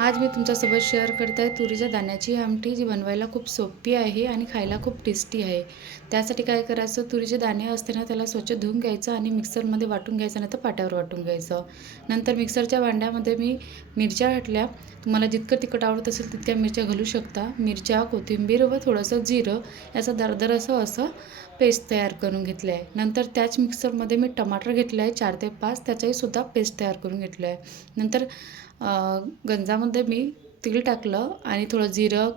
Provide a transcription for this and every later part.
आज मी तुमच्यासोबत शेअर करत आहे तुरीच्या दाण्याची आमटी जी बनवायला खूप सोपी आहे आणि खायला खूप टेस्टी आहे. त्यासाठी काय करायचं तुरीचे दाणे असते ना त्याला स्वच्छ धुवून घ्यायचं आणि मिक्सरमध्ये वाटून घ्यायचं नाही तर पाट्यावर वाटून घ्यायचं. नंतर मिक्सरच्या भांड्यामध्ये मी मिरच्या घातल्या. तुम्हाला जितकं तिखट आवडत असेल तितक्या मिरच्या घालू शकता. मिरच्या कोथिंबीर व थोडंसं जिरं याचं दरदर असं असं पेस्ट तयार करून घेतलं आहे नंतर त्याच मिक्सरमध्ये मी टमाटर घेतलं आहे चार ते पाच. त्याचाही सुद्धा पेस्ट तयार करून घेतलं आहे नंतर गंजामध्ये मी तेल टाकलं आणि थोडं जिरं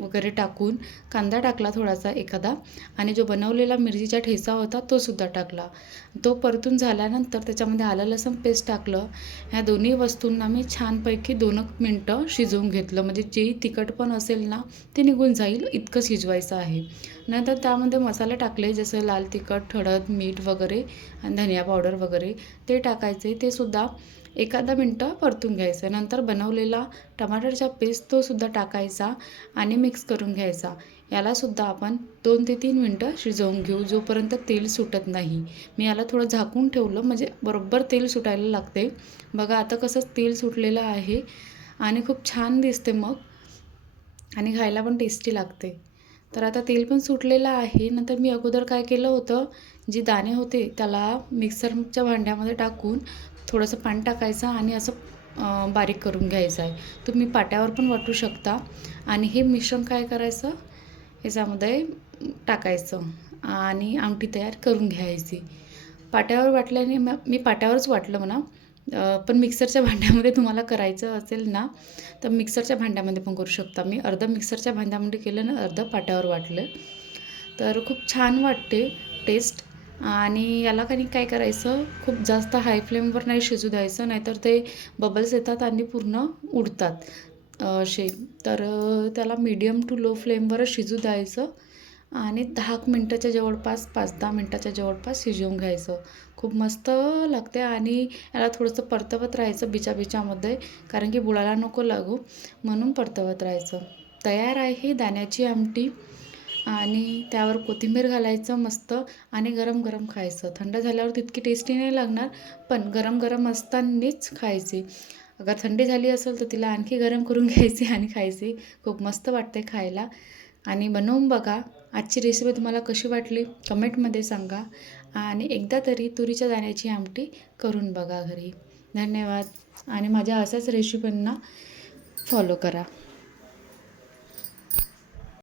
वगैरे टाकून कांदा टाकला थोडासा एखादा आणि जो बनवलेला मिरचीचा ठेचा होता तो सुद्धा टाकला. तो परतून झाल्यानंतर त्याच्यामध्ये आलं लसूण पेस्ट टाकलं. ह्या दोन्ही वस्तूंना मी छानपैकी दोन एक मिनटं शिजवून घेतलं. म्हणजे जे तिखट पण असेल ना ते निघून जाईल इतकं शिजवायचं आहे. नंतर त्यामध्ये मसाले टाकले जसं लाल तिखट हळद मीठ वगैरे आणि धनिया पावडर वगैरे ते टाकायचे. ते सुद्धा एखादा मिनटं परतून घ्यायचं. नंतर बनवलेला टमाटरचा पेस्ट तो सुद्धा टाकायचा आणि मिक्स करून घ्यायचा. यालासुद्धा आपण दोन ते तीन मिनटं शिजवून घेऊ जोपर्यंत तेल सुटत नाही. मी याला थोडं झाकून ठेवलं म्हणजे बरोबर तेल सुटायला लागते. बघा आता कसं तेल सुटलेलं आहे आणि खूप छान दिसते मग. आणि खायला पण टेस्टी लागते. तर आता तेल पण सुटलेलं आहे. नंतर मी अगोदर काय केलं होतं जे दाणे होते त्याला मिक्सरच्या भांड्यामध्ये टाकून थोडंसं पाणी टाकायचं आणि असं बारीक करून घ्यायचं आहे. तुम्ही पाट्यावर पण वाटू शकता. आणि हे मिश्रण काय करायचं? याच्यामध्ये टाकायचं आणि आमटी तयार करून घ्यायची. पाट्यावर वाटल्याने मी पाट्यावरच वाटलं म्हणा. पण मिक्सरच्या भांड्यामध्ये तुम्हाला करायचं असेल ना तर मिक्सरच्या भांड्यामध्ये पण करू शकता. मी अर्धं मिक्सरच्या भांड्यामध्ये केलं ना अर्धं पाट्यावर वाटलं. तर खूप छान वाटते. टेस्ट आणि याला काही काय करायचं? खूप जास्त हाय फ्लेमवर नाही शिजू द्यायचं नाहीतर ते बबल्स येतात आणि पूर्ण उडतात. असे. तर त्याला मीडियम टू लो फ्लेमवरच शिजू द्यायचं आणि दहा मिनटाच्या जवळपास पाच दहा मिनटाच्या जवळपास शिजवून घ्यायचं. खूप मस्त लागते आणि याला थोडंसं परतवत राहायचं बिचा बिचामध्ये कारण की बुडाला नको लागू. म्हणून परतवत राहायचं. तयार आहे दाण्याची आमटी. आणि त्यावर कोथिंबीर घालायचं मस्त आणि गरम गरम खायचं. थंड झाल्यावर तितकी टेस्टी नाही लागणार पण गरम गरम असतानाच खायची. अगर थंडी झाली असेल तर तिला आणखी गरम करून घ्यायची आणि खायची. खूप मस्त वाटते खायला. आणि बनवून बघा. आजची रेसिपी तुम्हाला कशी वाटली? कमेंटमध्ये सांगा. आणि एकदा तरी तुरीच्या दाण्याची आमटी करून बघा घरी. धन्यवाद. आणि माझ्या अशाच रेसिपींना फॉलो करा.